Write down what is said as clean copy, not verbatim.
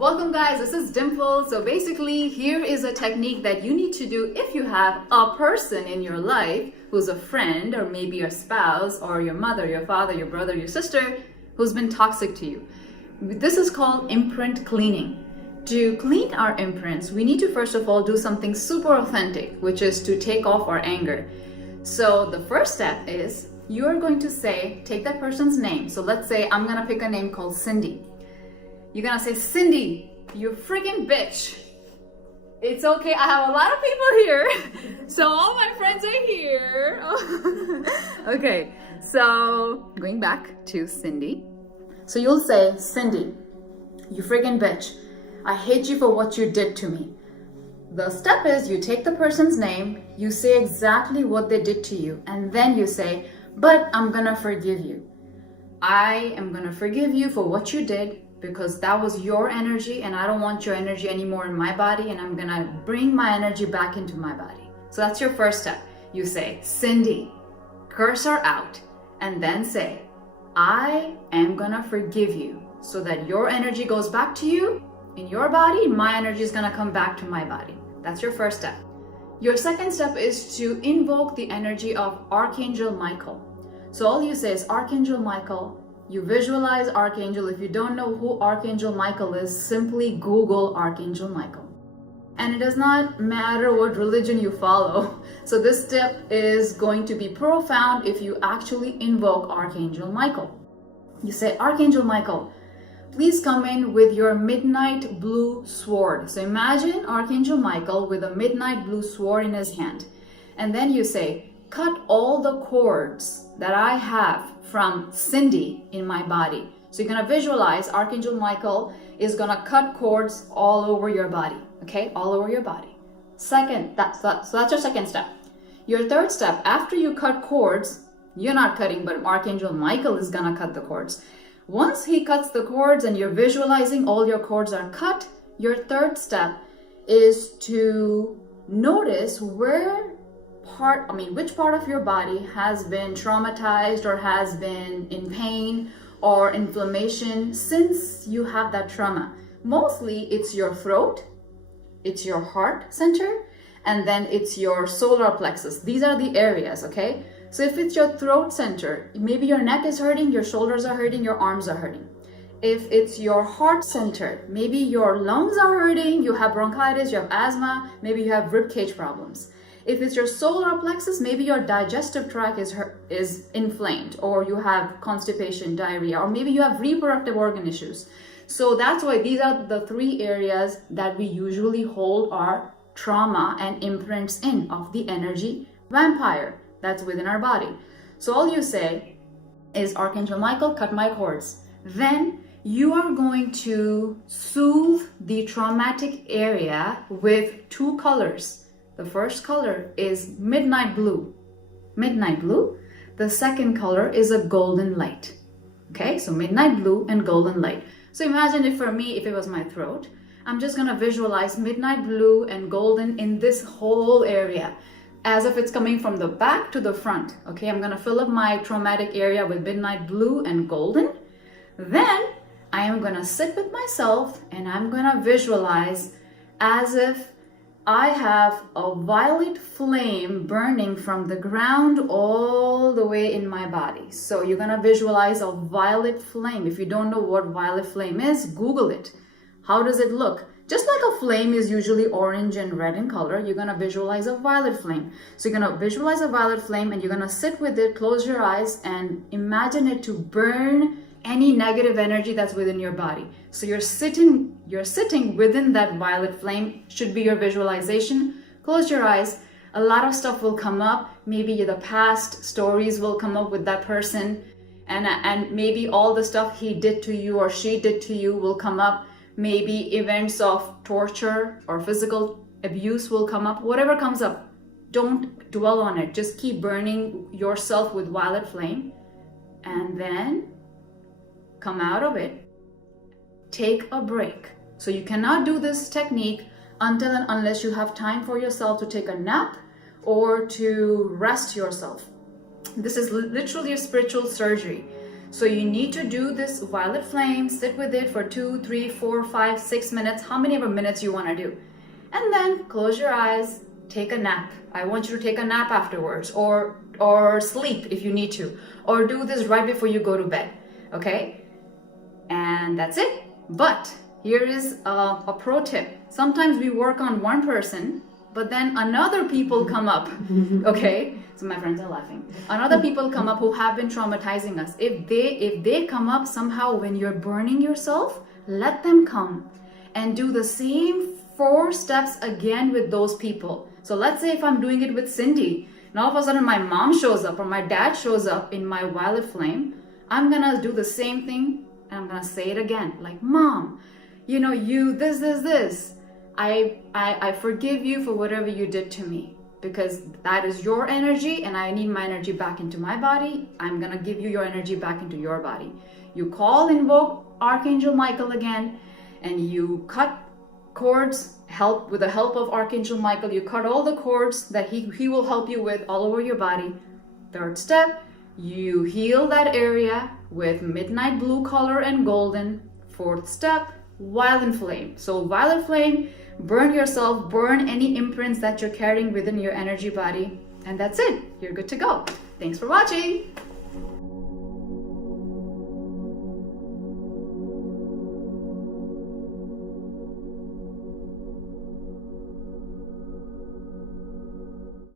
Welcome guys, this is Dimple. So basically here is a technique that you need to do if you have a person in your life who's a friend or maybe your spouse or your mother, your father, your brother, your sister who's been toxic to you. This is called imprint cleaning. To clean our imprints, we need to first of all do something super authentic, which is to take off our anger. So the first step is you're going to take that person's name. So let's say I'm gonna pick a name called Cindy. You're gonna say, Cindy, you freaking bitch. It's okay, I have a lot of people here. So all my friends are here. Okay, so going back to Cindy. So you'll say, Cindy, you freaking bitch. I hate you for what you did to me. The step is you take the person's name, you say exactly what they did to you, and then you say, but I'm gonna forgive you. I am gonna forgive you for what you did, because that was your energy and I don't want your energy anymore in my body, and I'm gonna bring my energy back into my body. So that's your first step. You say, Cindy, curse her out, and then say, I am gonna forgive you so that your energy goes back to you in your body, my energy is gonna come back to my body. That's your first step. Your second step is to invoke the energy of Archangel Michael. So all you say is, Archangel Michael. You visualize Archangel. If you don't know who Archangel Michael is, simply Google Archangel Michael. And it does not matter what religion you follow. So this step is going to be profound if you actually invoke Archangel Michael. You say, Archangel Michael, please come in with your midnight blue sword. So imagine Archangel Michael with a midnight blue sword in his hand. And then you say, cut all the cords that I have from Cindy in my body. So you're gonna visualize Archangel Michael is gonna cut cords all over your body, okay? All over your body. So that's your second step. Your third step, after you cut cords, you're not cutting, but Archangel Michael is gonna cut the cords. Once he cuts the cords and you're visualizing all your cords are cut, your third step is to notice which part of your body has been traumatized or has been in pain or inflammation since you have that trauma. Mostly it's your throat, it's your heart center, and then it's your solar plexus. These are the areas, okay? So if it's your throat center, maybe your neck is hurting, your shoulders are hurting, your arms are hurting. If it's your heart center, maybe your lungs are hurting, you have bronchitis, you have asthma, maybe you have rib cage problems. If it's your solar plexus, maybe your digestive tract is inflamed, or you have constipation, diarrhea, or maybe you have reproductive organ issues. So that's why these are the three areas that we usually hold our trauma and imprints in of the energy vampire that's within our body. So all you say is, Archangel Michael, cut my cords. Then you are going to soothe the traumatic area with two colors. The first color is midnight blue. Midnight blue. The second color is a golden light. Okay, so midnight blue and golden light. So imagine if it was my throat, I'm just gonna visualize midnight blue and golden in this whole area, as if it's coming from the back to the front. Okay, I'm gonna fill up my traumatic area with midnight blue and golden. Then I am gonna sit with myself and I'm gonna visualize as if I have a violet flame burning from the ground all the way in my body. So you're gonna visualize a violet flame. If you don't know what violet flame is, Google it. How does it look? Just like a flame is usually orange and red in color, you're gonna visualize a violet flame. So you're gonna visualize a violet flame and you're gonna sit with it, close your eyes, and imagine it to burn any negative energy that's within your body. So you're sitting within that violet flame, should be your visualization. Close your eyes. A lot of stuff will come up. Maybe the past stories will come up with that person, and maybe all the stuff he did to you or she did to you will come up. Maybe events of torture or physical abuse will come up. Whatever comes up, don't dwell on it. Just keep burning yourself with violet flame, and then come out of it. Take a break. So you cannot do this technique until and unless you have time for yourself to take a nap or to rest yourself. This is literally a spiritual surgery. So you need to do this violet flame, sit with it for 2, 3, 4, 5, 6 minutes, how many ever minutes you want to do. And then close your eyes, take a nap. I want you to take a nap afterwards, or sleep if you need to, or do this right before you go to bed, okay? And that's it. But here is a pro tip. Sometimes we work on one person, but then another people come up, okay? So my friends are laughing. Another people come up who have been traumatizing us. If they come up somehow when you're burning yourself, let them come and do the same 4 steps again with those people. So let's say if I'm doing it with Cindy, and all of a sudden my mom shows up or my dad shows up in my violet flame, I'm gonna do the same thing and I'm gonna say it again, like, Mom, you know, you this. I forgive you for whatever you did to me, because that is your energy and I need my energy back into my body. I'm gonna give you your energy back into your body. You invoke Archangel Michael again, and you cut cords, with the help of Archangel Michael, you cut all the cords that he will help you with all over your body. 3rd step, you heal that area with midnight blue color and golden. 4th step, violet flame. So violet flame, burn yourself, burn any imprints that you're carrying within your energy body, and that's it. You're good to go. Thanks for watching.